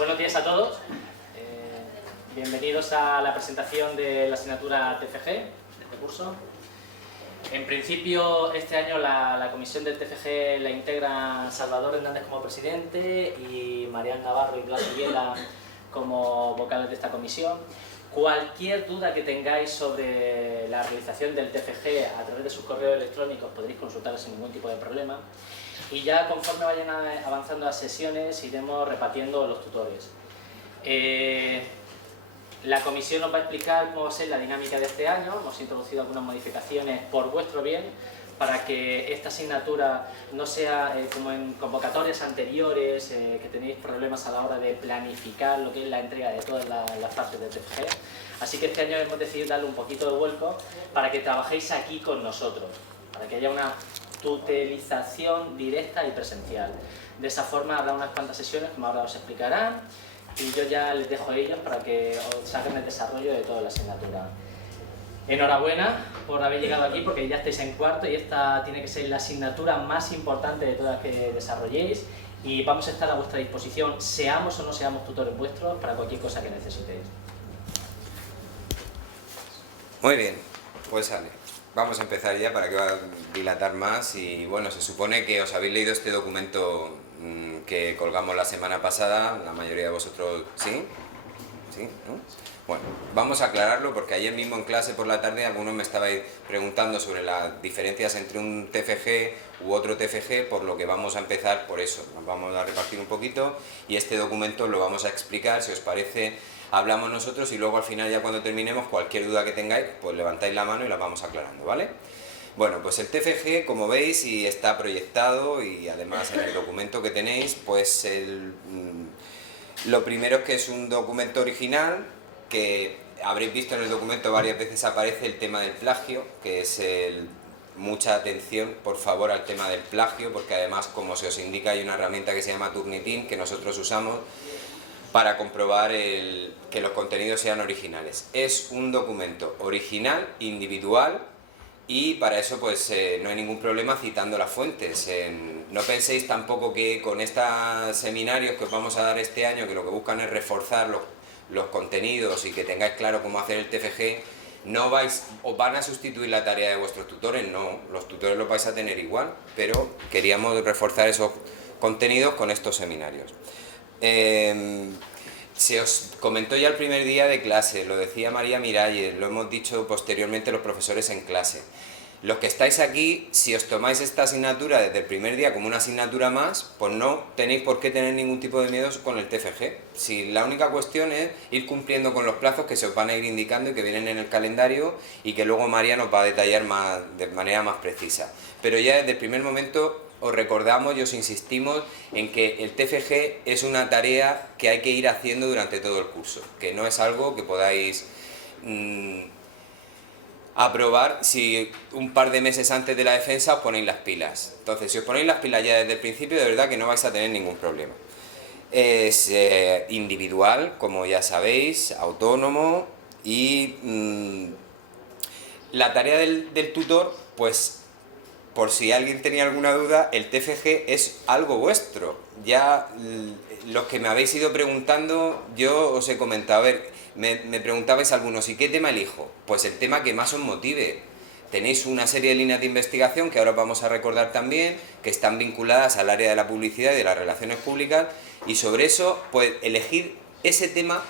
Buenos días a todos. Bienvenidos a la presentación de la asignatura TFG de este curso. En principio, este año la comisión del TFG la integra Salvador Hernández como presidente y Marián Navarro y Blas Villela como vocales de esta comisión. Cualquier duda que tengáis sobre la realización del TFG a través de sus correos electrónicos podréis consultarlos sin ningún tipo de problema. Y ya conforme vayan avanzando las sesiones iremos repartiendo los tutores. La comisión nos va a explicar cómo va a ser la dinámica de este año. Hemos introducido algunas modificaciones por vuestro bien para que esta asignatura no sea como en convocatorias anteriores, que tenéis problemas a la hora de planificar lo que es la entrega de todas las partes del TFG. Así que este año hemos decidido darle un poquito de vuelco para que trabajéis aquí con nosotros, para que haya una tutelización directa y presencial. De esa forma habrá unas cuantas sesiones, como ahora os explicarán, y yo ya les dejo a ellos para que os hagan el desarrollo de toda la asignatura. Enhorabuena por haber llegado aquí, porque ya estáis en cuarto y esta tiene que ser la asignatura más importante de todas que desarrolléis, y vamos a estar a vuestra disposición, seamos o no seamos tutores vuestros, para cualquier cosa que necesitéis. Muy bien, pues sale. Vamos a empezar ya para que va a dilatar más y bueno, se supone que os habéis leído este documento que colgamos la semana pasada, la mayoría de vosotros, ¿sí? ¿Sí? ¿No? Bueno, vamos a aclararlo porque ayer mismo en clase por la tarde algunos me estabais preguntando sobre las diferencias entre un TFG u otro TFG, por lo que vamos a empezar por eso. Nos vamos a repartir un poquito y este documento lo vamos a explicar, si os parece. Hablamos nosotros y luego al final ya cuando terminemos cualquier duda que tengáis pues levantáis la mano y la vamos aclarando, ¿vale? Bueno, pues el TFG, como veis, y está proyectado y además en el documento que tenéis, pues lo primero es que es un documento original, que habréis visto en el documento varias veces aparece el tema del plagio, que es mucha atención por favor al tema del plagio, porque además, como se os indica, hay una herramienta que se llama Turnitin que nosotros usamos para comprobar que los contenidos sean originales. Es un documento original, individual, y para eso pues no hay ningún problema citando las fuentes. No penséis tampoco que con estos seminarios que os vamos a dar este año, que lo que buscan es reforzar los contenidos y que tengáis claro cómo hacer el TFG, os van a sustituir la tarea de vuestros tutores. No, los tutores los vais a tener igual, pero queríamos reforzar esos contenidos con estos seminarios. Se os comentó ya el primer día de clase, lo decía María Miralles, lo hemos dicho posteriormente los profesores en clase. Los que estáis aquí, si os tomáis esta asignatura desde el primer día como una asignatura más, pues no tenéis por qué tener ningún tipo de miedo con el TFG. Si la única cuestión es ir cumpliendo con los plazos que se os van a ir indicando y que vienen en el calendario y que luego María nos va a detallar de manera más precisa. Pero ya desde el primer momento os recordamos y os insistimos en que el TFG es una tarea que hay que ir haciendo durante todo el curso, que no es algo que podáis aprobar si un par de meses antes de la defensa os ponéis las pilas. Entonces, si os ponéis las pilas ya desde el principio, de verdad que no vais a tener ningún problema. Es individual, como ya sabéis, autónomo, y la tarea del tutor, pues por si alguien tenía alguna duda, el TFG es algo vuestro. Ya los que me habéis ido preguntando, yo os he comentado, a ver, me preguntabais algunos, ¿y qué tema elijo? Pues el tema que más os motive. Tenéis una serie de líneas de investigación que ahora vamos a recordar también, que están vinculadas al área de la publicidad y de las relaciones públicas, y sobre eso, pues elegid ese tema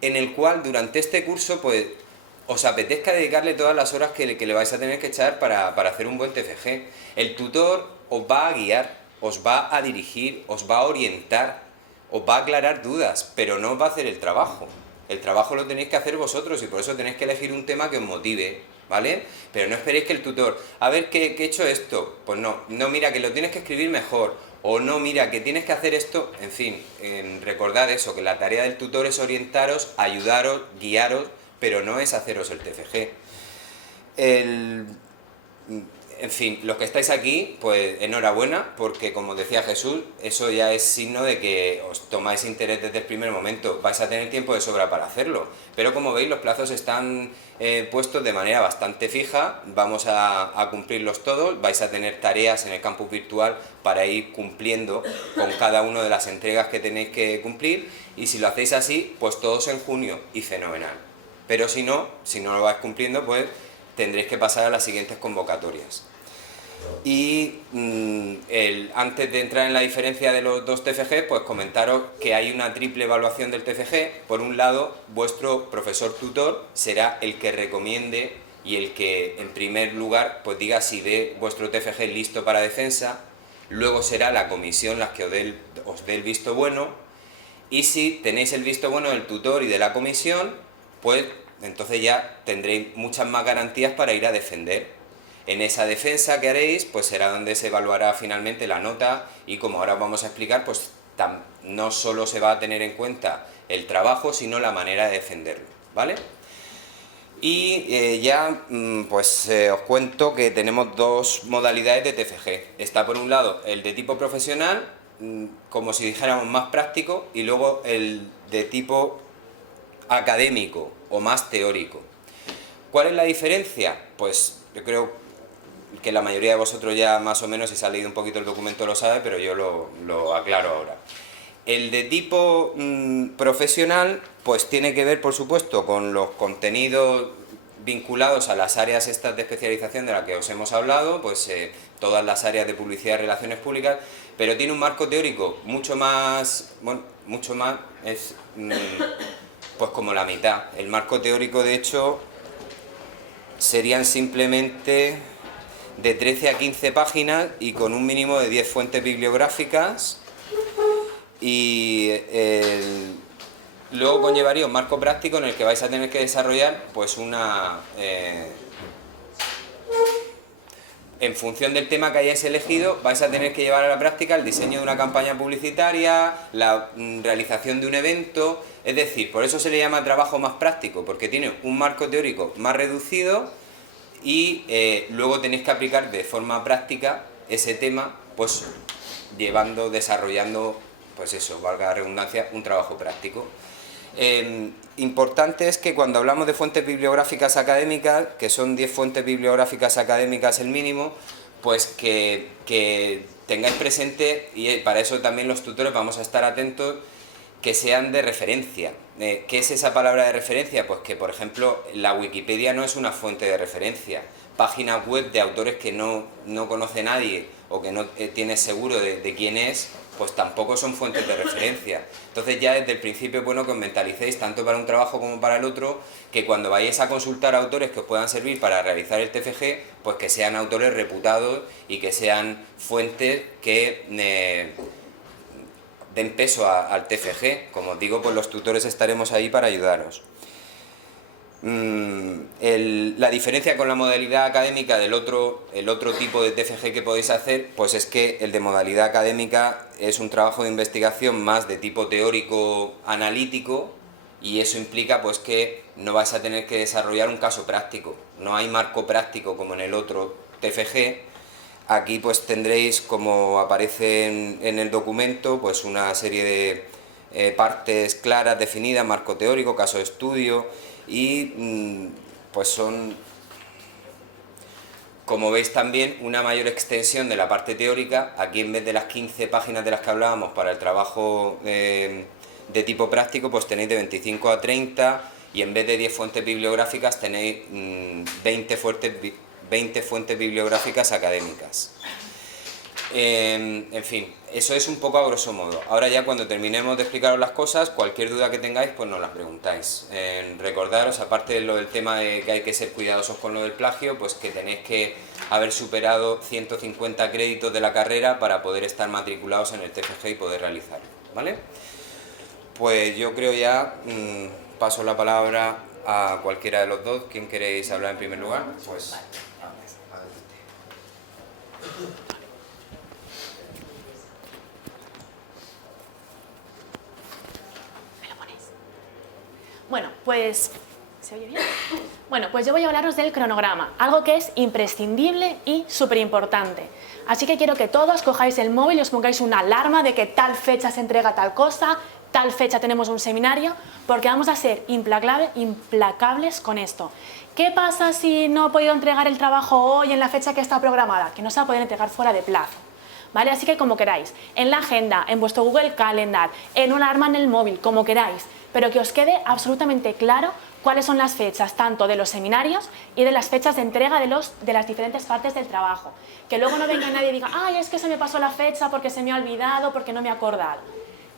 en el cual durante este curso, pues os apetezca dedicarle todas las horas que le vais a tener que echar para hacer un buen TFG. El tutor os va a guiar, os va a dirigir, os va a orientar, os va a aclarar dudas, pero no os va a hacer el trabajo. El trabajo lo tenéis que hacer vosotros y por eso tenéis que elegir un tema que os motive, ¿vale? Pero no esperéis que el tutor, a ver, ¿qué he hecho esto? Pues no, mira, que lo tienes que escribir mejor, o no, mira, que tienes que hacer esto, en fin, recordad eso, que la tarea del tutor es orientaros, ayudaros, guiaros, pero no es haceros el TFG. En fin, los que estáis aquí, pues enhorabuena, porque como decía Jesús, eso ya es signo de que os tomáis interés desde el primer momento. Vais a tener tiempo de sobra para hacerlo, pero como veis los plazos están puestos de manera bastante fija, vamos a cumplirlos todos, vais a tener tareas en el campus virtual para ir cumpliendo con cada una de las entregas que tenéis que cumplir, y si lo hacéis así, pues todos en junio, y fenomenal. Pero si no lo vais cumpliendo, pues tendréis que pasar a las siguientes convocatorias. Y antes de entrar en la diferencia de los dos TFG, pues comentaros que hay una triple evaluación del TFG. Por un lado, vuestro profesor tutor será el que recomiende y el que en primer lugar pues diga si ve vuestro TFG listo para defensa. Luego será la comisión la que os dé el visto bueno, y si tenéis el visto bueno del tutor y de la comisión, pues entonces ya tendréis muchas más garantías para ir a defender. En esa defensa que haréis, pues será donde se evaluará finalmente la nota, y como ahora os vamos a explicar, pues no solo se va a tener en cuenta el trabajo, sino la manera de defenderlo, ¿vale? Y os cuento que tenemos dos modalidades de TFG. Está por un lado el de tipo profesional, como si dijéramos más práctico, y luego el de tipo académico o más teórico. ¿Cuál es la diferencia? Pues yo creo que la mayoría de vosotros ya más o menos, si se ha leído un poquito el documento, lo sabe, pero yo lo aclaro ahora. El de tipo profesional pues tiene que ver, por supuesto, con los contenidos vinculados a las áreas estas de especialización de las que os hemos hablado, pues todas las áreas de publicidad y relaciones públicas, pero tiene un marco teórico mucho más, es pues como la mitad. El marco teórico, de hecho, serían simplemente de 13 a 15 páginas y con un mínimo de 10 fuentes bibliográficas, y luego conllevaría un marco práctico en el que vais a tener que desarrollar pues en función del tema que hayáis elegido, vais a tener que llevar a la práctica el diseño de una campaña publicitaria, la realización de un evento. Es decir, por eso se le llama trabajo más práctico, porque tiene un marco teórico más reducido, y luego tenéis que aplicar de forma práctica ese tema, pues desarrollando, pues eso, valga la redundancia, un trabajo práctico. Importante es que cuando hablamos de fuentes bibliográficas académicas, que son 10 fuentes bibliográficas académicas el mínimo, pues que tengáis presente, y para eso también los tutores vamos a estar atentos, que sean de referencia. ¿Qué es esa palabra de referencia? Pues que, por ejemplo, la Wikipedia no es una fuente de referencia. Páginas web de autores que no conoce nadie o que no tiene seguro de quién es, pues tampoco son fuentes de referencia. Entonces ya desde el principio es bueno que os mentalicéis, tanto para un trabajo como para el otro, que cuando vayáis a consultar a autores que os puedan servir para realizar el TFG, pues que sean autores reputados y que sean fuentes que den peso al TFG. Como os digo, pues los tutores estaremos ahí para ayudaros. La diferencia con la modalidad académica el otro tipo de TFG que podéis hacer, pues es que el de modalidad académica es un trabajo de investigación más de tipo teórico analítico, y eso implica pues que no vais a tener que desarrollar un caso práctico. No hay marco práctico como en el otro TFG. Aquí pues tendréis, como aparece en el documento, pues una serie de partes claras, definidas, marco teórico, caso de estudio, y pues son, como veis, también una mayor extensión de la parte teórica. Aquí, en vez de las 15 páginas de las que hablábamos para el trabajo de tipo práctico, pues tenéis de 25 a 30, y en vez de 10 fuentes bibliográficas tenéis 20 fuentes bibliográficas académicas. En fin, eso es un poco a grosso modo. Ahora ya, cuando terminemos de explicaros las cosas, cualquier duda que tengáis, pues nos las preguntáis. Recordaros, aparte de lo del tema de que hay que ser cuidadosos con lo del plagio, pues que tenéis que haber superado 150 créditos de la carrera para poder estar matriculados en el TFG y poder realizarlo, ¿vale? Pues yo creo ya, paso la palabra a cualquiera de los dos. ¿Quién queréis hablar en primer lugar? Pues Bueno, pues ¿Se oye bien? Bueno, pues yo voy a hablaros del cronograma, algo que es imprescindible y súper importante. Así que quiero que todos cojáis el móvil y os pongáis una alarma de que tal fecha se entrega tal cosa, tal fecha tenemos un seminario, porque vamos a ser implacables con esto. ¿Qué pasa si no he podido entregar el trabajo hoy en la fecha que está programada? Que no se va a poder entregar fuera de plazo. ¿Vale? Así que como queráis, en la agenda, en vuestro Google Calendar, en una alarma en el móvil, como queráis, pero que os quede absolutamente claro cuáles son las fechas tanto de los seminarios y de las fechas de entrega de las diferentes partes del trabajo. Que luego no venga nadie y diga, ay, es que se me pasó la fecha porque se me ha olvidado, porque no me he acordado.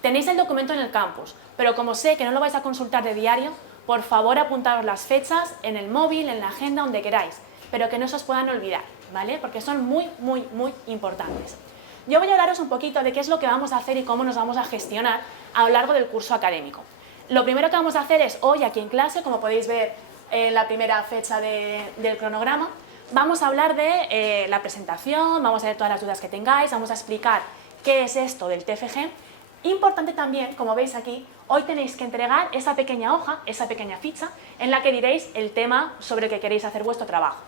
Tenéis el documento en el campus, pero como sé que no lo vais a consultar de diario, por favor apuntaros las fechas en el móvil, en la agenda, donde queráis, pero que no se os puedan olvidar, ¿vale? Porque son muy, muy, muy importantes. Yo voy a hablaros un poquito de qué es lo que vamos a hacer y cómo nos vamos a gestionar a lo largo del curso académico. Lo primero que vamos a hacer es, hoy aquí en clase, como podéis ver en la primera fecha del cronograma, vamos a hablar de la presentación, vamos a ver todas las dudas que tengáis, vamos a explicar qué es esto del TFG. Importante también, como veis aquí, hoy tenéis que entregar esa pequeña hoja, esa pequeña ficha, en la que diréis el tema sobre el que queréis hacer vuestro trabajo.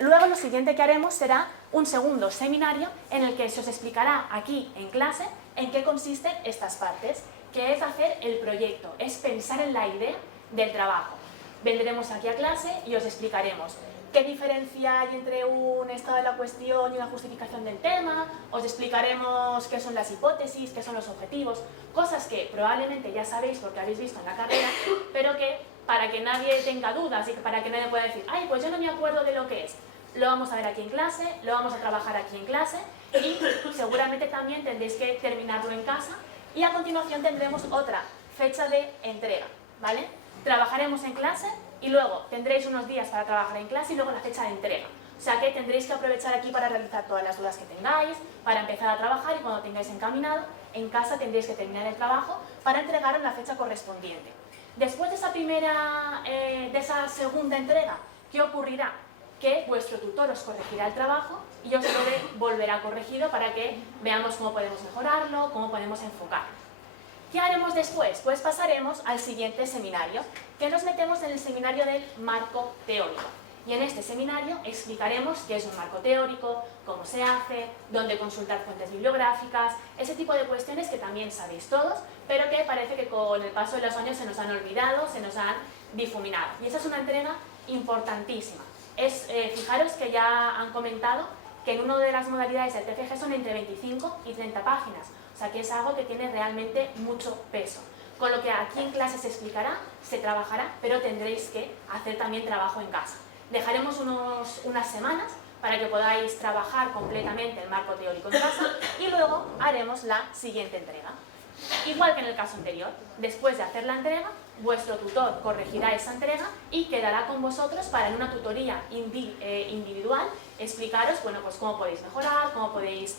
Luego lo siguiente que haremos será un segundo seminario en el que se os explicará aquí en clase en qué consisten estas partes, que es hacer el proyecto, es pensar en la idea del trabajo. Vendremos aquí a clase y os explicaremos qué diferencia hay entre un estado de la cuestión y una justificación del tema, os explicaremos qué son las hipótesis, qué son los objetivos, cosas que probablemente ya sabéis porque habéis visto en la carrera, pero que para que nadie tenga dudas y para que nadie pueda decir, ay, pues yo no me acuerdo de lo que es. Lo vamos a ver aquí en clase, lo vamos a trabajar aquí en clase y seguramente también tendréis que terminarlo en casa y a continuación tendremos otra fecha de entrega, ¿vale? Trabajaremos en clase y luego tendréis unos días para trabajar en clase y luego la fecha de entrega. O sea que tendréis que aprovechar aquí para realizar todas las dudas que tengáis, para empezar a trabajar y cuando tengáis encaminado, en casa tendréis que terminar el trabajo para entregar en la fecha correspondiente. Después de esa segunda entrega, ¿qué ocurrirá? Que vuestro tutor os corregirá el trabajo y os lo volverá corregido para que veamos cómo podemos mejorarlo, cómo podemos enfocarlo. ¿Qué haremos después? Pues pasaremos al siguiente seminario, que nos metemos en el seminario del marco teórico. Y en este seminario explicaremos qué es un marco teórico, cómo se hace, dónde consultar fuentes bibliográficas, ese tipo de cuestiones que también sabéis todos, pero que parece que con el paso de los años se nos han olvidado, se nos han difuminado. Y esa es una entrega importantísima. Fijaros que ya han comentado que en una de las modalidades del TFG son entre 25 y 30 páginas. O sea que es algo que tiene realmente mucho peso. Con lo que aquí en clase se explicará, se trabajará, pero tendréis que hacer también trabajo en casa. Dejaremos unas semanas para que podáis trabajar completamente el marco teórico en casa y luego haremos la siguiente entrega. Igual que en el caso anterior, después de hacer la entrega, vuestro tutor corregirá esa entrega y quedará con vosotros para en una tutoría individual explicaros, bueno, pues cómo podéis mejorar, cómo podéis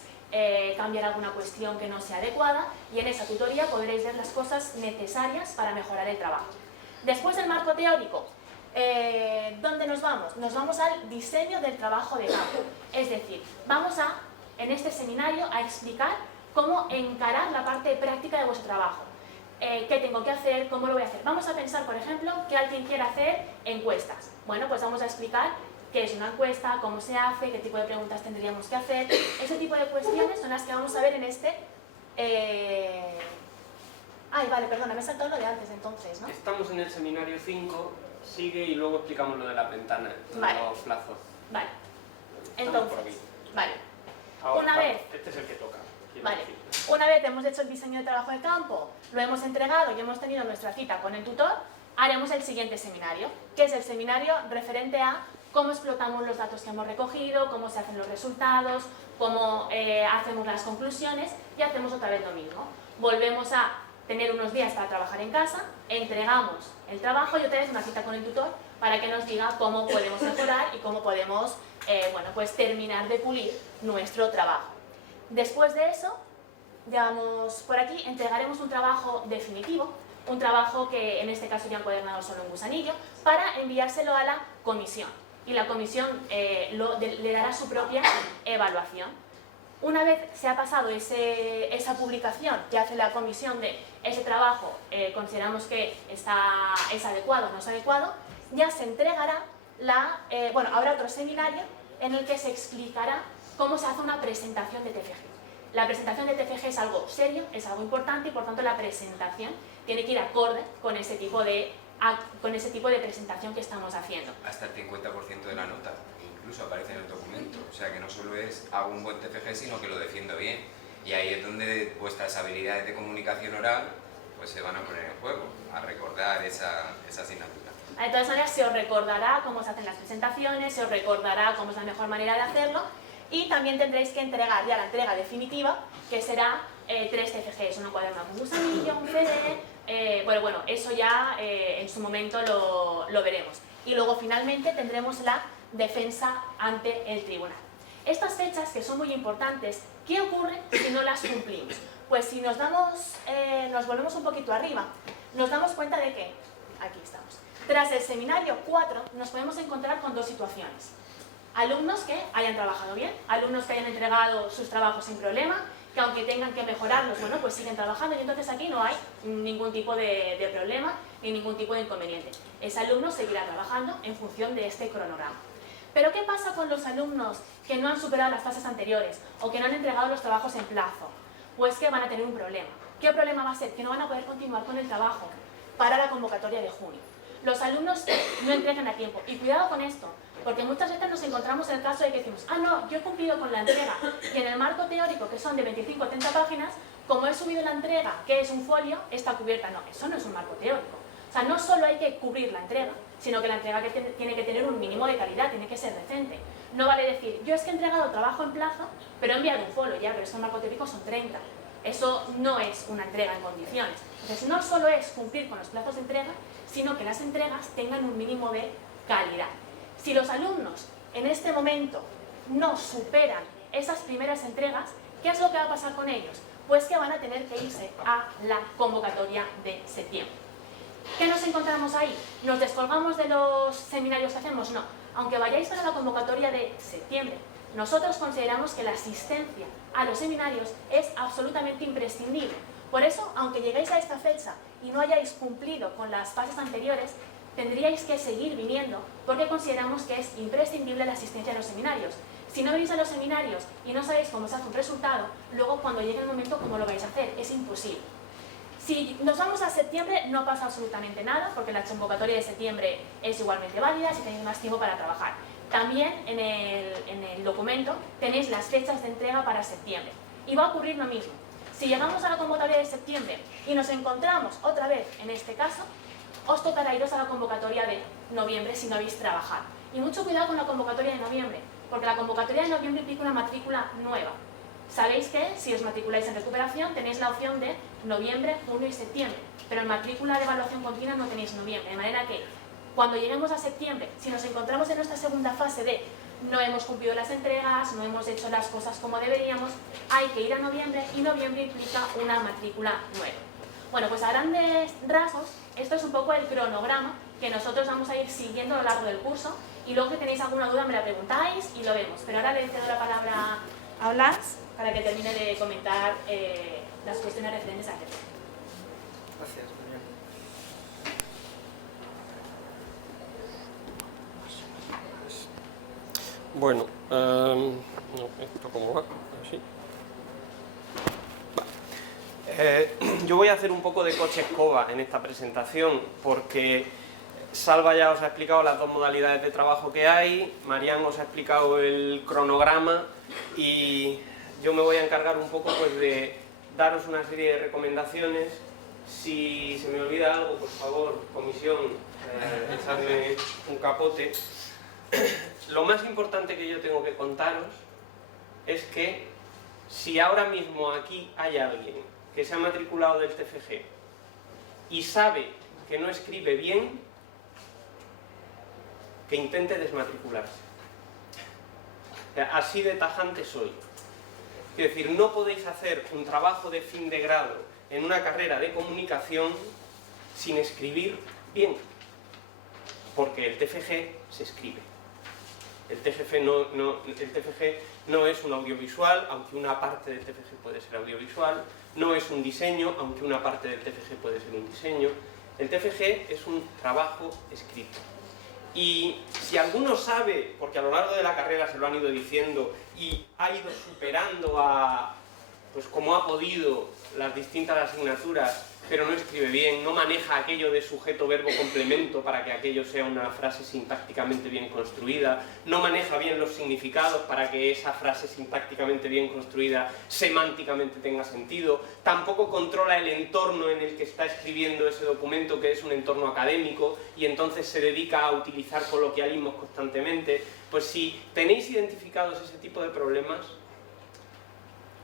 cambiar alguna cuestión que no sea adecuada y en esa tutoría podréis ver las cosas necesarias para mejorar el trabajo. Después del marco teórico, ¿dónde nos vamos? Nos vamos al diseño del trabajo de campo. Es decir, vamos en este seminario a explicar cómo encarar la parte práctica de vuestro trabajo. ¿Qué tengo que hacer? ¿Cómo lo voy a hacer? Vamos a pensar, por ejemplo, que alguien quiere hacer encuestas. Bueno, pues vamos a explicar qué es una encuesta, cómo se hace, qué tipo de preguntas tendríamos que hacer. Ese tipo de cuestiones son las que vamos a ver en este... Ay, vale, perdona, me he saltado lo de antes entonces, ¿no? Estamos en el seminario 5, sigue y luego explicamos lo de la ventana, Vale. los plazos. Vale. Estamos por aquí. Entonces, vale. Ahora, Una vez... Este es el que toca. Vale. Una vez hemos hecho el diseño de trabajo de campo, lo hemos entregado y hemos tenido nuestra cita con el tutor, haremos el siguiente seminario, que es el seminario referente a cómo explotamos los datos que hemos recogido, cómo se hacen los resultados, cómo hacemos las conclusiones y hacemos otra vez lo mismo. Volvemos a tener unos días para trabajar en casa, entregamos el trabajo y otra vez una cita con el tutor para que nos diga cómo podemos mejorar y cómo podemos bueno, pues terminar de pulir nuestro trabajo. Después de eso, digamos, por aquí entregaremos un trabajo definitivo, un trabajo que en este caso ya encuadernado solo en gusanillo, para enviárselo a la comisión. Y la comisión le dará su propia evaluación. Una vez se ha pasado esa publicación que hace la comisión de ese trabajo, consideramos que es adecuado o no es adecuado, ya se entregará habrá otro seminario en el que se explicará cómo se hace una presentación de TFG. La presentación de TFG es algo serio, es algo importante y por tanto la presentación tiene que ir acorde con ese tipo de presentación que estamos haciendo. Hasta el 50% de la nota incluso aparece en el documento, o sea que no solo es hago un buen TFG, sino que lo defiendo bien. Y ahí es donde vuestras habilidades de comunicación oral pues se van a poner en juego, a recordar esa asignatura. De todas maneras, se os recordará cómo se hacen las presentaciones, se os recordará cómo es la mejor manera de hacerlo y también tendréis que entregar ya la entrega definitiva, que será 3 TFGs, un cuaderno con gusanillo, un CD, bueno, eso ya en su momento lo veremos. Y luego finalmente tendremos la defensa ante el tribunal. Estas fechas, que son muy importantes, ¿qué ocurre si no las cumplimos? Pues si nos volvemos un poquito arriba, nos damos cuenta de que, aquí estamos, tras el seminario 4 nos podemos encontrar con dos situaciones. Alumnos que hayan trabajado bien, alumnos que hayan entregado sus trabajos sin problema, que aunque tengan que mejorarlos, bueno, pues siguen trabajando y entonces aquí no hay ningún tipo de problema ni ningún tipo de inconveniente. Ese alumno seguirá trabajando en función de este cronograma. Pero ¿qué pasa con los alumnos que no han superado las fases anteriores o que no han entregado los trabajos en plazo? Pues que van a tener un problema. ¿Qué problema va a ser? Que no van a poder continuar con el trabajo para la convocatoria de junio. Los alumnos no entregan a tiempo. Y cuidado con esto, porque muchas veces nos encontramos en el caso de que decimos no, yo he cumplido con la entrega y en el marco teórico, que son de 25 a 30 páginas, como he subido la entrega, que es un folio, está cubierta. No, eso no es un marco teórico. O sea, no solo hay que cubrir la entrega, sino que la entrega tiene que tener un mínimo de calidad, tiene que ser decente. No vale decir, yo es que he entregado trabajo en plazo, pero he enviado un folio ya, pero es que el marco teórico son 30. Eso no es una entrega en condiciones. Entonces, no solo es cumplir con los plazos de entrega, sino que las entregas tengan un mínimo de calidad. Si los alumnos en este momento no superan esas primeras entregas, ¿qué es lo que va a pasar con ellos? Pues que van a tener que irse a la convocatoria de septiembre. ¿Qué nos encontramos ahí? ¿Nos descolgamos de los seminarios que hacemos? No. Aunque vayáis para la convocatoria de septiembre, nosotros consideramos que la asistencia a los seminarios es absolutamente imprescindible. Por eso, aunque lleguéis a esta fecha y no hayáis cumplido con las fases anteriores, tendríais que seguir viniendo porque consideramos que es imprescindible la asistencia a los seminarios. Si no venís a los seminarios y no sabéis cómo se hace un resultado, luego cuando llegue el momento, ¿cómo lo vais a hacer? Es imposible. Si nos vamos a septiembre no pasa absolutamente nada porque la convocatoria de septiembre es igualmente válida si tenéis más tiempo para trabajar. También en el documento tenéis las fechas de entrega para septiembre y va a ocurrir lo mismo. Si llegamos a la convocatoria de septiembre y nos encontramos otra vez en este caso, os tocará iros a la convocatoria de noviembre si no habéis trabajado. Y mucho cuidado con la convocatoria de noviembre, porque la convocatoria de noviembre implica una matrícula nueva. Sabéis que si os matriculáis en recuperación tenéis la opción de noviembre, junio y septiembre, pero en matrícula de evaluación continua no tenéis noviembre, de manera que cuando lleguemos a septiembre, si nos encontramos en nuestra segunda fase de no hemos cumplido las entregas, no hemos hecho las cosas como deberíamos, hay que ir a noviembre y noviembre implica una matrícula nueva. Bueno, pues a grandes rasgos, esto es un poco el cronograma que nosotros vamos a ir siguiendo a lo largo del curso y luego que tenéis alguna duda me la preguntáis y lo vemos. Pero ahora le cedo la palabra a Blas para que termine de comentar las cuestiones referentes a TFG. Gracias, Mariano. Bueno, ¿esto cómo va? Así. Yo voy a hacer un poco de coche escoba en esta presentación porque Salva ya os ha explicado las dos modalidades de trabajo que hay, Mariano os ha explicado el cronograma y yo me voy a encargar un poco pues, de daros una serie de recomendaciones. Si se me olvida algo, por favor, comisión, echadme un capote. Lo más importante que yo tengo que contaros es que si ahora mismo aquí hay alguien que se ha matriculado del TFG y sabe que no escribe bien, que intente desmatricularse. O sea, así de tajante soy. Es decir, no podéis hacer un trabajo de fin de grado en una carrera de comunicación sin escribir bien, porque el TFG se escribe. El TFG no es un audiovisual, aunque una parte del TFG puede ser audiovisual, no es un diseño, aunque una parte del TFG puede ser un diseño. El TFG es un trabajo escrito. Y si alguno sabe, porque a lo largo de la carrera se lo han ido diciendo y ha ido superando pues como ha podido las distintas asignaturas, pero no escribe bien, no maneja aquello de sujeto, verbo, complemento para que aquello sea una frase sintácticamente bien construida, no maneja bien los significados para que esa frase sintácticamente bien construida semánticamente tenga sentido, tampoco controla el entorno en el que está escribiendo ese documento, que es un entorno académico, y entonces se dedica a utilizar coloquialismos constantemente. Pues si tenéis identificados ese tipo de problemas,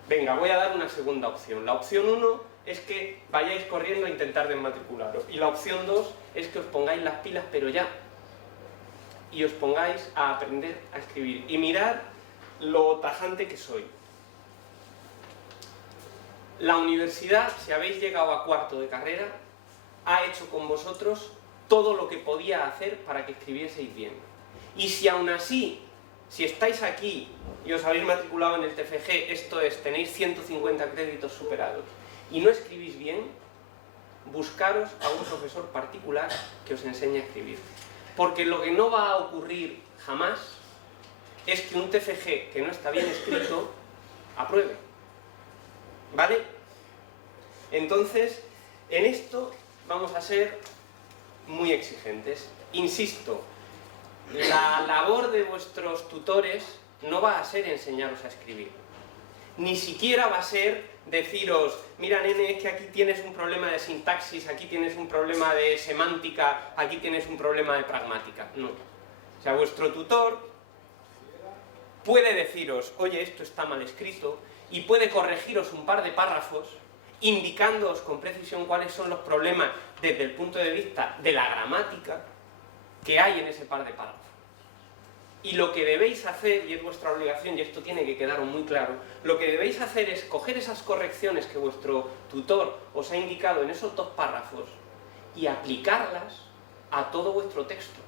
venga, voy a dar una segunda opción. La opción 1 es que vayáis corriendo a intentar desmatricularos. Y la opción 2 es que os pongáis las pilas, pero ya. Y os pongáis a aprender a escribir. Y mirad lo tajante que soy. La universidad, si habéis llegado a cuarto de carrera, ha hecho con vosotros todo lo que podía hacer para que escribieseis bien. Y si aún así, si estáis aquí y os habéis matriculado en el TFG, esto es, tenéis 150 créditos superados, y no escribís bien, buscaros a un profesor particular que os enseñe a escribir. Porque lo que no va a ocurrir jamás es que un TFG que no está bien escrito apruebe. ¿Vale? Entonces, en esto vamos a ser muy exigentes. Insisto, la labor de vuestros tutores no va a ser enseñaros a escribir. Ni siquiera va a ser deciros, mira nene, es que aquí tienes un problema de sintaxis, aquí tienes un problema de semántica, aquí tienes un problema de pragmática. No. O sea, vuestro tutor puede deciros, oye, esto está mal escrito, y puede corregiros un par de párrafos, indicándoos con precisión cuáles son los problemas desde el punto de vista de la gramática que hay en ese par de párrafos. Y lo que debéis hacer, y es vuestra obligación, y esto tiene que quedar muy claro, lo que debéis hacer es coger esas correcciones que vuestro tutor os ha indicado en esos dos párrafos y aplicarlas a todo vuestro texto.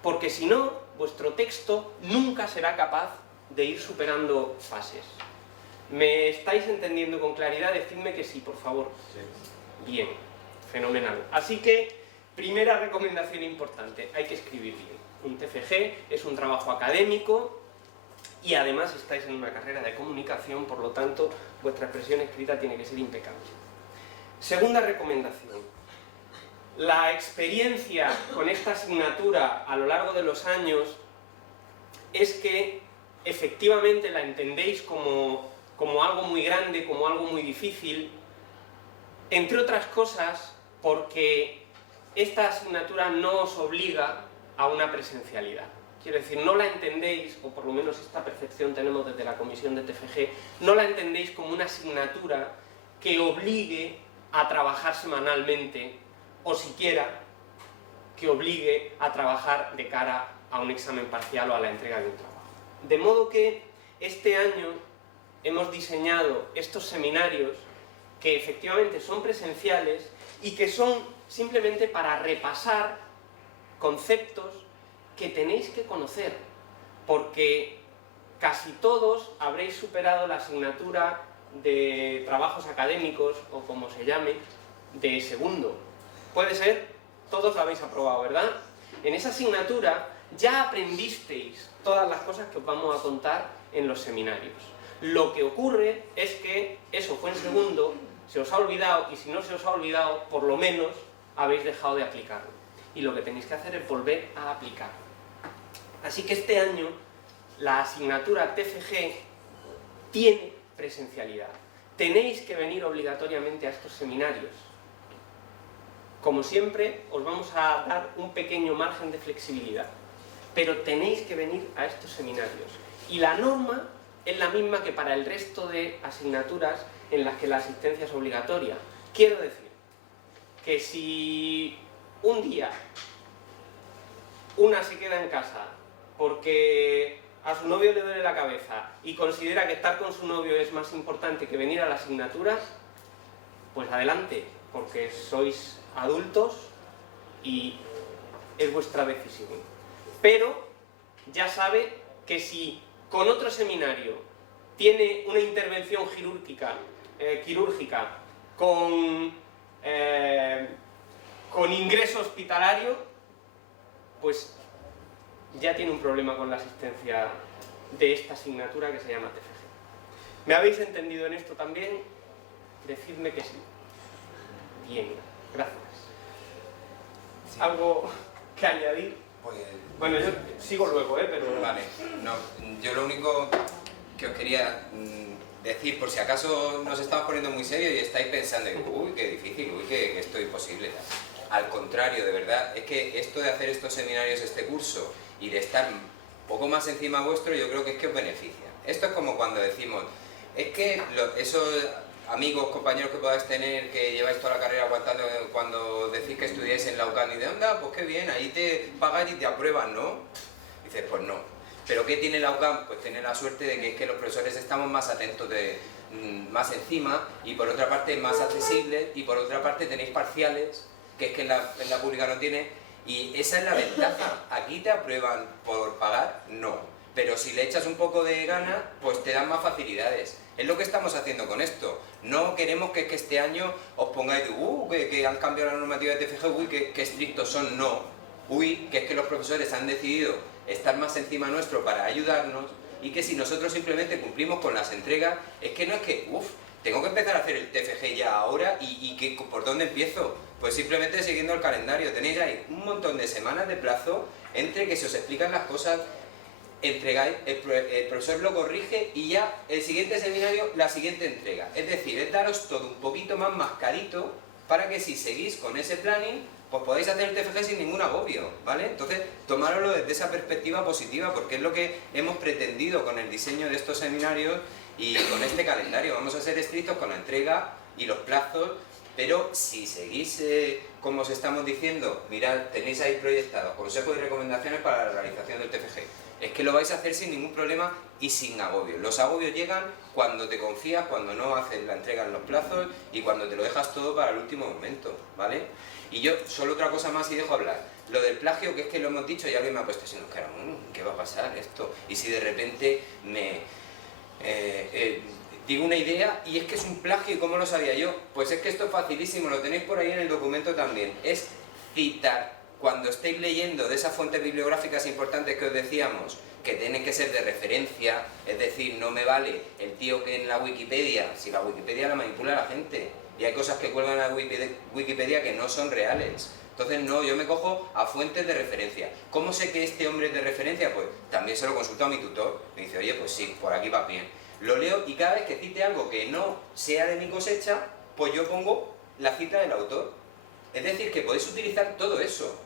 Porque si no, vuestro texto nunca será capaz de ir superando fases. ¿Me estáis entendiendo con claridad? Decidme que sí, por favor. Sí. Bien, fenomenal. Así que, primera recomendación importante, hay que escribir bien. Un TFG es un trabajo académico y además estáis en una carrera de comunicación, por lo tanto, vuestra expresión escrita tiene que ser impecable. Segunda recomendación. La experiencia con esta asignatura a lo largo de los años es que efectivamente la entendéis como algo muy grande, como algo muy difícil, entre otras cosas porque esta asignatura no os obliga a una presencialidad. Quiero decir, no la entendéis, o por lo menos esta percepción tenemos desde la comisión de TFG, no la entendéis como una asignatura que obligue a trabajar semanalmente, o siquiera que obligue a trabajar de cara a un examen parcial o a la entrega de un trabajo. De modo que este año hemos diseñado estos seminarios que efectivamente son presenciales y que son simplemente para repasar conceptos que tenéis que conocer, porque casi todos habréis superado la asignatura de trabajos académicos, o como se llame, de segundo. Puede ser, todos lo habéis aprobado, ¿verdad? En esa asignatura ya aprendisteis todas las cosas que os vamos a contar en los seminarios. Lo que ocurre es que eso fue en segundo, se os ha olvidado, y si no se os ha olvidado, por lo menos habéis dejado de aplicarlo. Y lo que tenéis que hacer es volver a aplicarlo. Así que este año la asignatura TFG tiene presencialidad. Tenéis que venir obligatoriamente a estos seminarios. Como siempre, os vamos a dar un pequeño margen de flexibilidad, pero tenéis que venir a estos seminarios. Y la norma es la misma que para el resto de asignaturas en las que la asistencia es obligatoria. Quiero decir que si un día una se queda en casa porque a su novio le duele la cabeza y considera que estar con su novio es más importante que venir a la asignatura, pues adelante, porque sois adultos y es vuestra decisión. Pero ya sabe que si con otro seminario tiene una intervención quirúrgica con ingreso hospitalario, pues ya tiene un problema con la asistencia de esta asignatura que se llama TFG. ¿Me habéis entendido en esto también? Decidme que sí. Bien, gracias. Sí. ¿Algo que añadir? Pues, Bueno, yo sigo luego, pero... Vale, no, yo lo único que os quería decir, por si acaso nos estamos poniendo muy serios y estáis pensando, uy, qué difícil, uy, que esto es imposible. Al contrario, de verdad, es que esto de hacer estos seminarios, este curso, y de estar un poco más encima vuestro, yo creo que es que os beneficia. Esto es como cuando decimos, es que esos amigos, compañeros que podáis tener, que lleváis toda la carrera aguantando cuando decís que estudiáis en la UCAN y de onda, pues qué bien, ahí te pagan y te aprueban, ¿no? Dices, pues no. ¿Pero qué tiene la UCAM? Pues tiene la suerte de que es que los profesores estamos más atentos, más encima, y por otra parte más accesibles, y por otra parte tenéis parciales, que es que en la pública no tiene, y esa es la ventaja. Aquí te aprueban por pagar, no. Pero si le echas un poco de gana, pues te dan más facilidades. Es lo que estamos haciendo con esto. No queremos que este año os pongáis de, que han cambiado la normativa de TFG, uy, que estrictos son, no. Uy, que es que los profesores han decidido estar más encima nuestro para ayudarnos, y que si nosotros simplemente cumplimos con las entregas, es que no es que, tengo que empezar a hacer el TFG ya ahora, y ¿por dónde empiezo? Pues simplemente siguiendo el calendario. Tenéis ahí un montón de semanas de plazo entre que se os explican las cosas, entregáis, el profesor lo corrige y ya el siguiente seminario, la siguiente entrega. Es decir, es daros todo un poquito más mascadito para que si seguís con ese planning, pues podáis hacer el TFG sin ningún agobio, ¿vale? Entonces, tomároslo desde esa perspectiva positiva, porque es lo que hemos pretendido con el diseño de estos seminarios y con este calendario. Vamos a ser estrictos con la entrega y los plazos, pero si seguís, como os estamos diciendo, mirad, tenéis ahí proyectados consejos y recomendaciones para la realización del TFG. Es que lo vais a hacer sin ningún problema y sin agobio. Los agobios llegan cuando te confías, cuando no haces la entrega en los plazos y cuando te lo dejas todo para el último momento, ¿vale? Y yo, solo otra cosa más y dejo hablar. Lo del plagio, que es que lo hemos dicho y alguien me ha puesto así en los caras, ¿qué va a pasar esto? Y si de repente me... digo una idea y es que es un plagio, ¿y cómo lo sabía yo? Pues es que esto es facilísimo, lo tenéis por ahí en el documento también. Es citar, cuando estéis leyendo de esas fuentes bibliográficas importantes que os decíamos, que tienen que ser de referencia, es decir, no me vale el tío que en la Wikipedia, si la Wikipedia la manipula la gente, y hay cosas que cuelgan a Wikipedia que no son reales. Entonces no, yo me cojo a fuentes de referencia. ¿Cómo sé que este hombre es de referencia? Pues también se lo consulto a mi tutor, me dice, oye, pues sí, por aquí va bien. Lo leo y cada vez que cite algo que no sea de mi cosecha, pues yo pongo la cita del autor. Es decir, que podéis utilizar todo eso,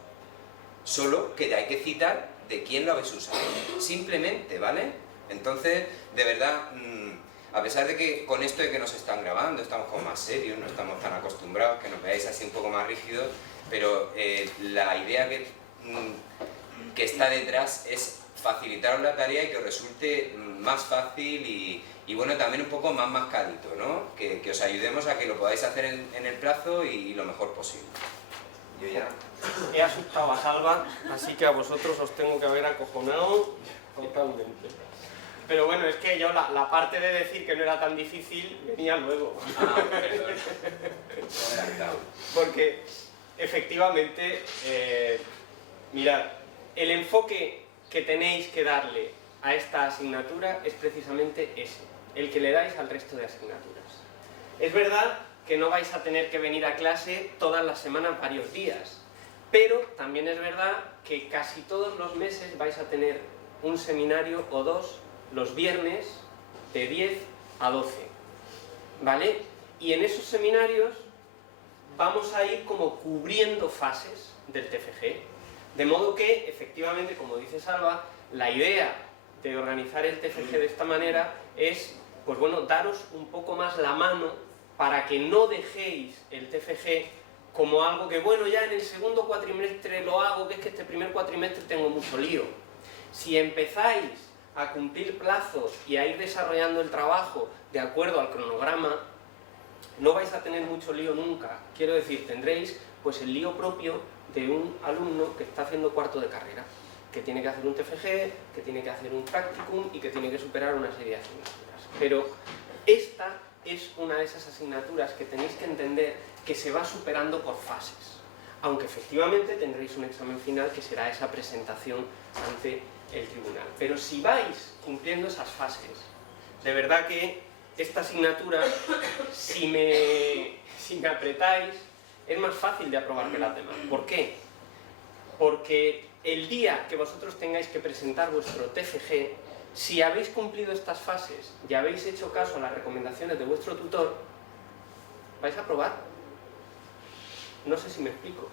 solo que hay que citar de quién lo habéis usado, simplemente, ¿vale? Entonces, de verdad, a pesar de que con esto de que nos están grabando, estamos como más serios, no estamos tan acostumbrados, que nos veáis así un poco más rígidos, pero la idea que está detrás es facilitaros la tarea y que os resulte más fácil y bueno, también un poco más mascadito, ¿no? Que os ayudemos a que lo podáis hacer en el plazo y lo mejor posible. Yo ya... He asustado a Salva, así que a vosotros os tengo que haber acojonado totalmente. Pero bueno, es que yo la parte de decir que no era tan difícil venía luego. Ah, perdón. Porque efectivamente, mirad, el enfoque que tenéis que darle a esta asignatura es precisamente ese, el que le dais al resto de asignaturas. Es verdad que no vais a tener que venir a clase todas las semanas varios días, pero también es verdad que casi todos los meses vais a tener un seminario o dos los viernes de 10 a 12, ¿vale? Y en esos seminarios vamos a ir como cubriendo fases del TFG, de modo que, efectivamente, como dice Salva, la idea de organizar el TFG de esta manera es, pues bueno, daros un poco más la mano para que no dejéis el TFG como algo que, bueno, ya en el segundo cuatrimestre lo hago, que es que este primer cuatrimestre tengo mucho lío. Si empezáis a cumplir plazos y a ir desarrollando el trabajo de acuerdo al cronograma, no vais a tener mucho lío nunca. Quiero decir, tendréis pues el lío propio de un alumno que está haciendo cuarto de carrera. que tiene que hacer un TFG, que tiene que hacer un practicum y que tiene que superar una serie de asignaturas. Pero esta es una de esas asignaturas que tenéis que entender que se va superando por fases, aunque efectivamente tendréis un examen final que será esa presentación ante el tribunal. Pero si vais cumpliendo esas fases, de verdad que esta asignatura, si me apretáis, es más fácil de aprobar que las demás. ¿Por qué? Porque el día que vosotros tengáis que presentar vuestro TFG, si habéis cumplido estas fases y habéis hecho caso a las recomendaciones de vuestro tutor, vais a aprobar. No sé si me explico.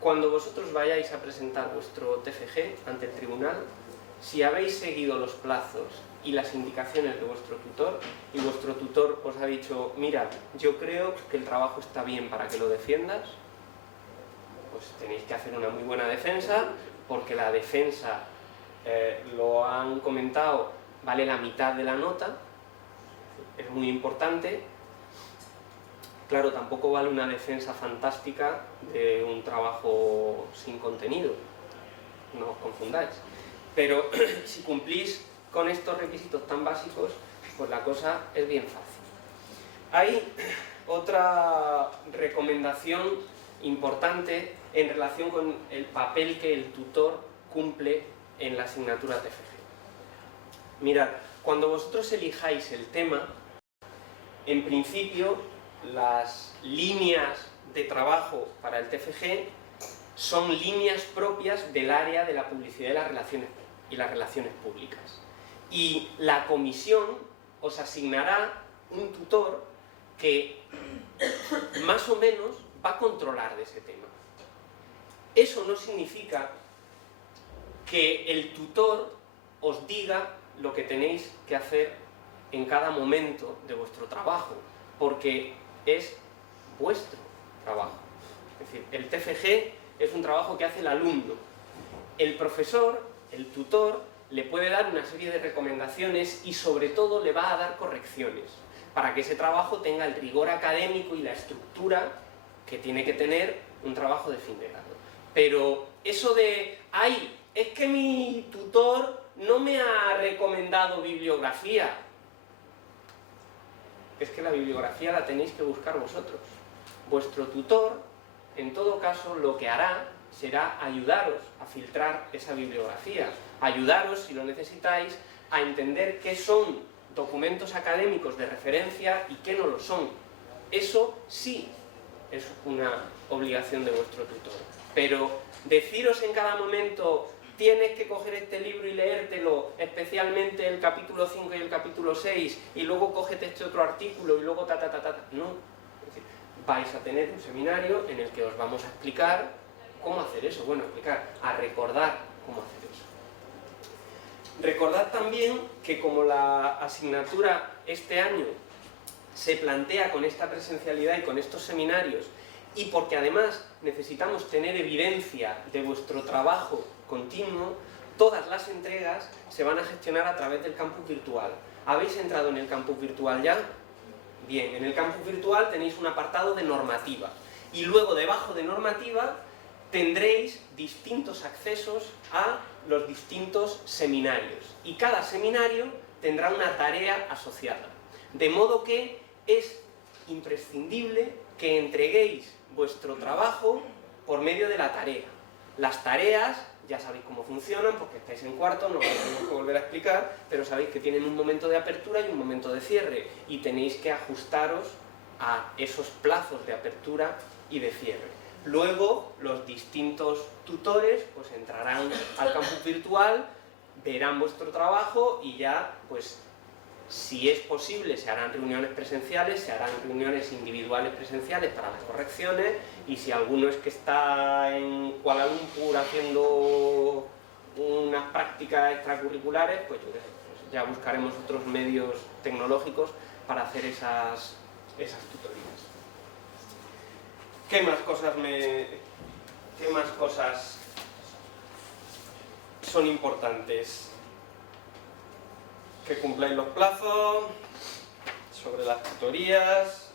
Cuando vosotros vayáis a presentar vuestro TFG ante el tribunal, si habéis seguido los plazos y las indicaciones de vuestro tutor, y vuestro tutor os ha dicho, mira, yo creo que el trabajo está bien para que lo defiendas, pues tenéis que hacer una muy buena defensa, porque la defensa, lo han comentado, vale la mitad de la nota, es muy importante. Claro, tampoco vale una defensa fantástica de un trabajo sin contenido, no os confundáis. Pero si cumplís con estos requisitos tan básicos, pues la cosa es bien fácil. Hay otra recomendación importante en relación con el papel que el tutor cumple en la asignatura TFG. Mirad, cuando vosotros elijáis el tema, en principio las líneas de trabajo para el TFG son líneas propias del área de la publicidad y las relaciones públicas. Y la comisión os asignará un tutor que más o menos va a controlar de ese tema. Eso no significa que el tutor os diga lo que tenéis que hacer en cada momento de vuestro trabajo, porque es vuestro trabajo. Es decir, el TFG es un trabajo que hace el alumno. El profesor, el tutor, le puede dar una serie de recomendaciones y sobre todo le va a dar correcciones para que ese trabajo tenga el rigor académico y la estructura que tiene que tener un trabajo de fin de grado. Pero eso de, ay, es que mi tutor no me ha recomendado bibliografía. Es que la bibliografía la tenéis que buscar vosotros. Vuestro tutor, en todo caso, lo que hará será ayudaros a filtrar esa bibliografía, ayudaros, si lo necesitáis, a entender qué son documentos académicos de referencia y qué no lo son. Eso sí es una obligación de vuestro tutor. Pero deciros en cada momento, tienes que coger este libro y leértelo, especialmente el capítulo 5 y el capítulo 6, y luego cógete este otro artículo y luego no. Es decir, vais a tener un seminario en el que os vamos a explicar cómo hacer eso. Bueno, a recordar cómo hacer eso. Recordad también que como la asignatura este año se plantea con esta presencialidad y con estos seminarios, y porque además necesitamos tener evidencia de vuestro trabajo continuo, todas las entregas se van a gestionar a través del campus virtual. ¿Habéis entrado en el campus virtual ya? Bien, en el campus virtual tenéis un apartado de normativa, y luego debajo de normativa tendréis distintos accesos a los distintos seminarios, y cada seminario tendrá una tarea asociada, de modo que es imprescindible que entreguéis vuestro trabajo por medio de la tarea. Las tareas, ya sabéis cómo funcionan, porque estáis en cuarto, no os tengo que volver a explicar, pero sabéis que tienen un momento de apertura y un momento de cierre, y tenéis que ajustaros a esos plazos de apertura y de cierre. Luego, los distintos tutores pues entrarán al campus virtual, verán vuestro trabajo y ya, pues, si es posible, se harán reuniones presenciales, se harán reuniones individuales presenciales para las correcciones, y si alguno es que está en Kuala Lumpur haciendo unas prácticas extracurriculares, pues yo qué sé, pues ya buscaremos otros medios tecnológicos para hacer esas tutorías. ¿Qué más cosas son importantes? Que cumpláis los plazos, sobre las tutorías.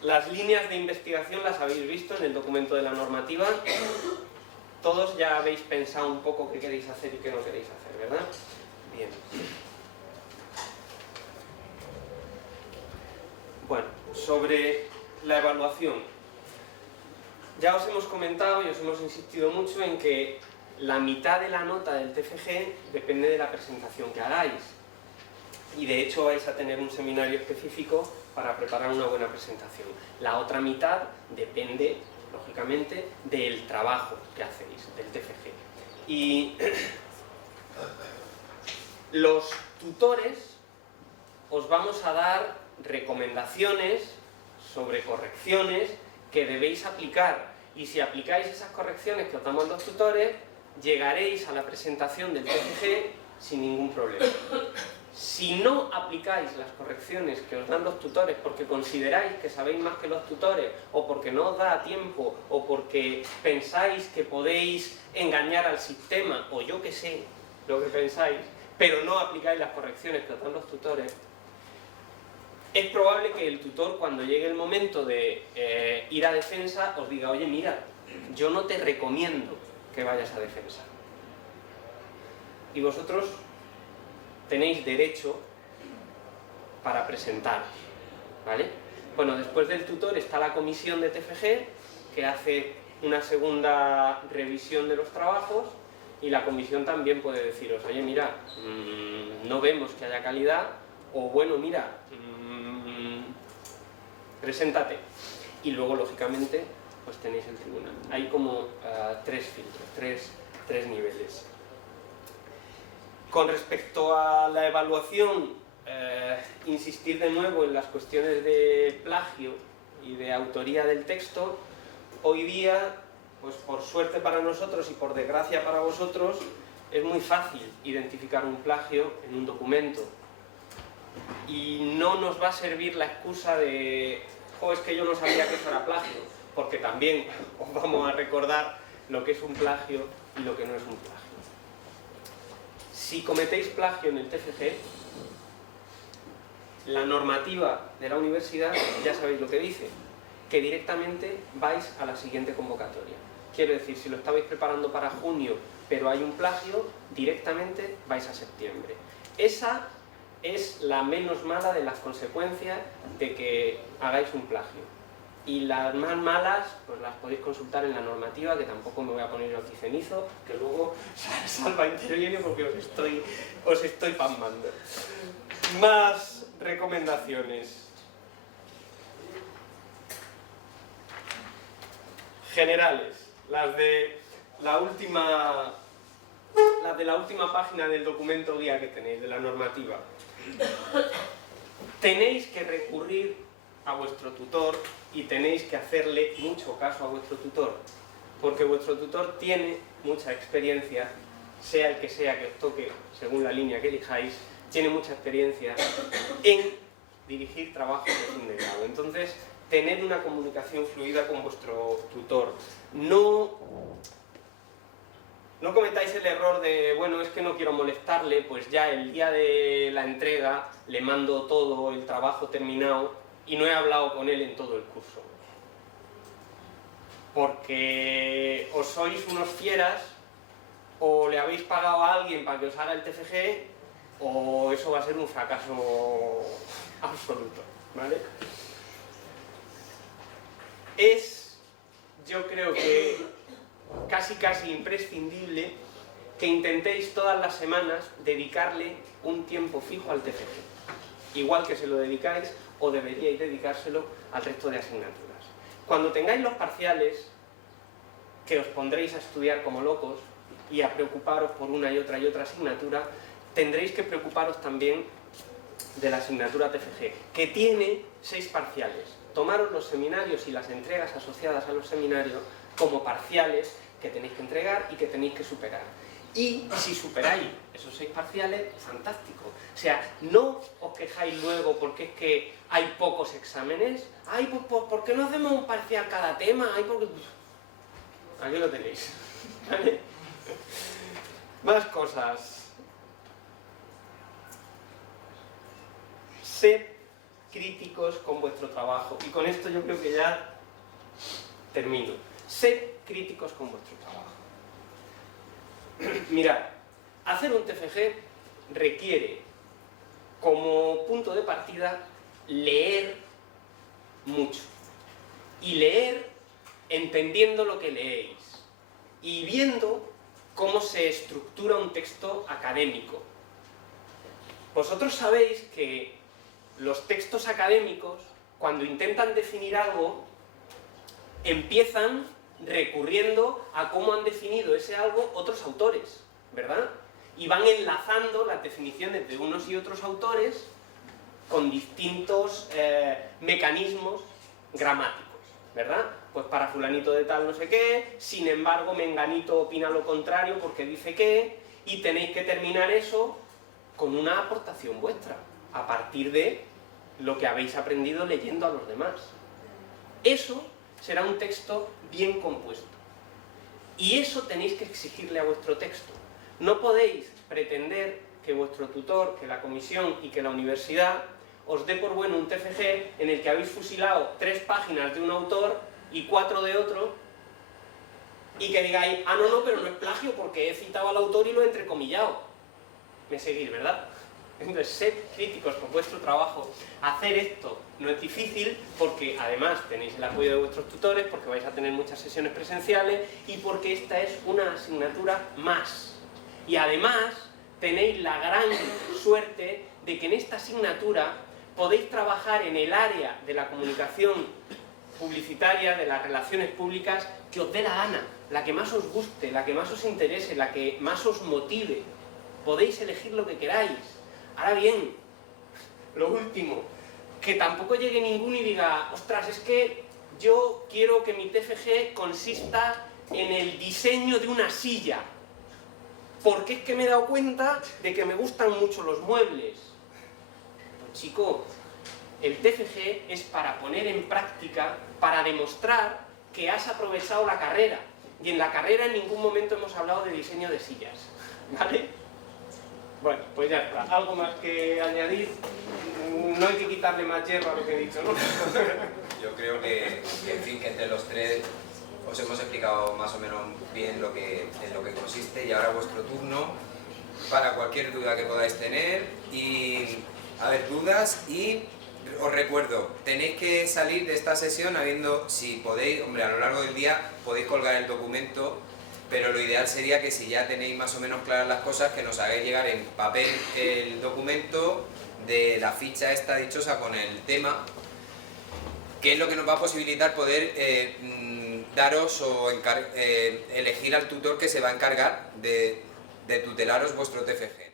Las líneas de investigación las habéis visto en el documento de la normativa. Todos ya habéis pensado un poco qué queréis hacer y qué no queréis hacer, ¿verdad? Bien. Bueno, sobre la evaluación. Ya os hemos comentado y os hemos insistido mucho en que la mitad de la nota del TFG depende de la presentación que hagáis. Y de hecho vais a tener un seminario específico para preparar una buena presentación. La otra mitad depende, lógicamente, del trabajo que hacéis, del TFG. Y los tutores os vamos a dar recomendaciones sobre correcciones que debéis aplicar. Y si aplicáis esas correcciones que os damos los tutores, llegaréis a la presentación del TFG sin ningún problema. Si no aplicáis las correcciones que os dan los tutores porque consideráis que sabéis más que los tutores, o porque no os da tiempo, o porque pensáis que podéis engañar al sistema, o yo que sé lo que pensáis, pero no aplicáis las correcciones que os dan los tutores, es probable que el tutor, cuando llegue el momento de ir a defensa, os diga: oye, mira, yo no te recomiendo que vayas a defensa. Y vosotros tenéis derecho para presentaros, ¿vale? Bueno, después del tutor está la comisión de TFG, que hace una segunda revisión de los trabajos, y la comisión también puede deciros: oye, mira, no vemos que haya calidad, o bueno, mira, preséntate. Y luego, lógicamente, pues tenéis el tribunal. Hay como tres filtros, tres niveles. Con respecto a la evaluación, insistir de nuevo en las cuestiones de plagio y de autoría del texto. Hoy día, pues por suerte para nosotros y por desgracia para vosotros, es muy fácil identificar un plagio en un documento. Y no nos va a servir la excusa de: oh, es que yo no sabía que eso era plagio, porque también os vamos a recordar lo que es un plagio y lo que no es un plagio. Si cometéis plagio en el TFG, la normativa de la universidad ya sabéis lo que dice, que directamente vais a la siguiente convocatoria. Quiero decir, si lo estabais preparando para junio, pero hay un plagio, directamente vais a septiembre. Esa es la menos mala de las consecuencias de que hagáis un plagio. Y las más malas, pues las podéis consultar en la normativa, que tampoco me voy a poner aquí cenizo, que luego Salva interviene porque os estoy pasmando. Más recomendaciones. Generales, las de la última página del documento guía que tenéis, de la normativa. Tenéis que recurrir a vuestro tutor y tenéis que hacerle mucho caso a vuestro tutor, porque vuestro tutor tiene mucha experiencia, sea el que sea que os toque, según la línea que elijáis, tiene mucha experiencia en dirigir trabajos de fin de grado. Entonces, tened una comunicación fluida con vuestro tutor. No cometáis el error de: bueno, es que no quiero molestarle, pues ya el día de la entrega le mando todo el trabajo terminado y no he hablado con él en todo el curso. Porque o sois unos fieras, o le habéis pagado a alguien para que os haga el TFG, o eso va a ser un fracaso absoluto, ¿vale? Yo creo que casi imprescindible que intentéis todas las semanas dedicarle un tiempo fijo al TFG, igual que se lo dedicáis o deberíais dedicárselo al resto de asignaturas. Cuando tengáis los parciales, que os pondréis a estudiar como locos y a preocuparos por una y otra asignatura, tendréis que preocuparos también de la asignatura TFG, que tiene 6 parciales. Tomaros los seminarios y las entregas asociadas a los seminarios como parciales que tenéis que entregar y que tenéis que superar. Y si superáis esos 6 parciales, fantástico. O sea, no os quejáis luego porque es que hay pocos exámenes. Ay, pues ¿por qué no hacemos un parcial cada tema? Ay, porque... Aquí lo tenéis. ¿Vale? Más cosas. Sed críticos con vuestro trabajo. Y con esto yo creo que ya termino. Sed críticos con vuestro trabajo. Mirad, hacer un TFG requiere como punto de partida leer mucho. Y leer entendiendo lo que leéis. Y viendo cómo se estructura un texto académico. Vosotros sabéis que los textos académicos, cuando intentan definir algo, empiezan recurriendo a cómo han definido ese algo otros autores, ¿verdad? Y van enlazando las definiciones de unos y otros autores con distintos mecanismos gramáticos, ¿verdad? Pues para fulanito de tal no sé qué, sin embargo menganito opina lo contrario porque dice que, y tenéis que terminar eso con una aportación vuestra, a partir de lo que habéis aprendido leyendo a los demás. Eso será un texto bien compuesto. Y eso tenéis que exigirle a vuestro texto. No podéis pretender que vuestro tutor, que la comisión y que la universidad os dé por bueno un TFG en el que habéis fusilado 3 páginas de un autor y 4 de otro, y que digáis, ah, no, pero no es plagio porque he citado al autor y lo he entrecomillado. Me seguís, ¿verdad? Entonces, sed críticos con vuestro trabajo. Hacer esto no es difícil porque además tenéis el apoyo de vuestros tutores, porque vais a tener muchas sesiones presenciales y porque esta es una asignatura más. Y además tenéis la gran suerte de que en esta asignatura podéis trabajar en el área de la comunicación publicitaria, de las relaciones públicas, que os dé la gana, la que más os guste, la que más os interese, la que más os motive. Podéis elegir lo que queráis. Ahora bien, lo último, que tampoco llegue ninguno y diga, ostras, es que yo quiero que mi TFG consista en el diseño de una silla, porque es que me he dado cuenta de que me gustan mucho los muebles. Pues chico, el TFG es para poner en práctica, para demostrar que has aprovechado la carrera, y en la carrera en ningún momento hemos hablado de diseño de sillas, ¿vale? Bueno, pues ya está. ¿Algo más que añadir? No hay que quitarle más hierro a lo que he dicho, ¿no? Yo creo que en fin, que entre los tres os hemos explicado más o menos bien en lo que consiste, y ahora vuestro turno para cualquier duda que podáis tener. Y a ver, dudas, y os recuerdo, tenéis que salir de esta sesión habiendo, si podéis, hombre, a lo largo del día podéis colgar el documento, pero lo ideal sería que si ya tenéis más o menos claras las cosas, que nos hagáis llegar en papel el documento de la ficha esta dichosa con el tema, que es lo que nos va a posibilitar poder daros o elegir al tutor que se va a encargar de tutelaros vuestro TFG.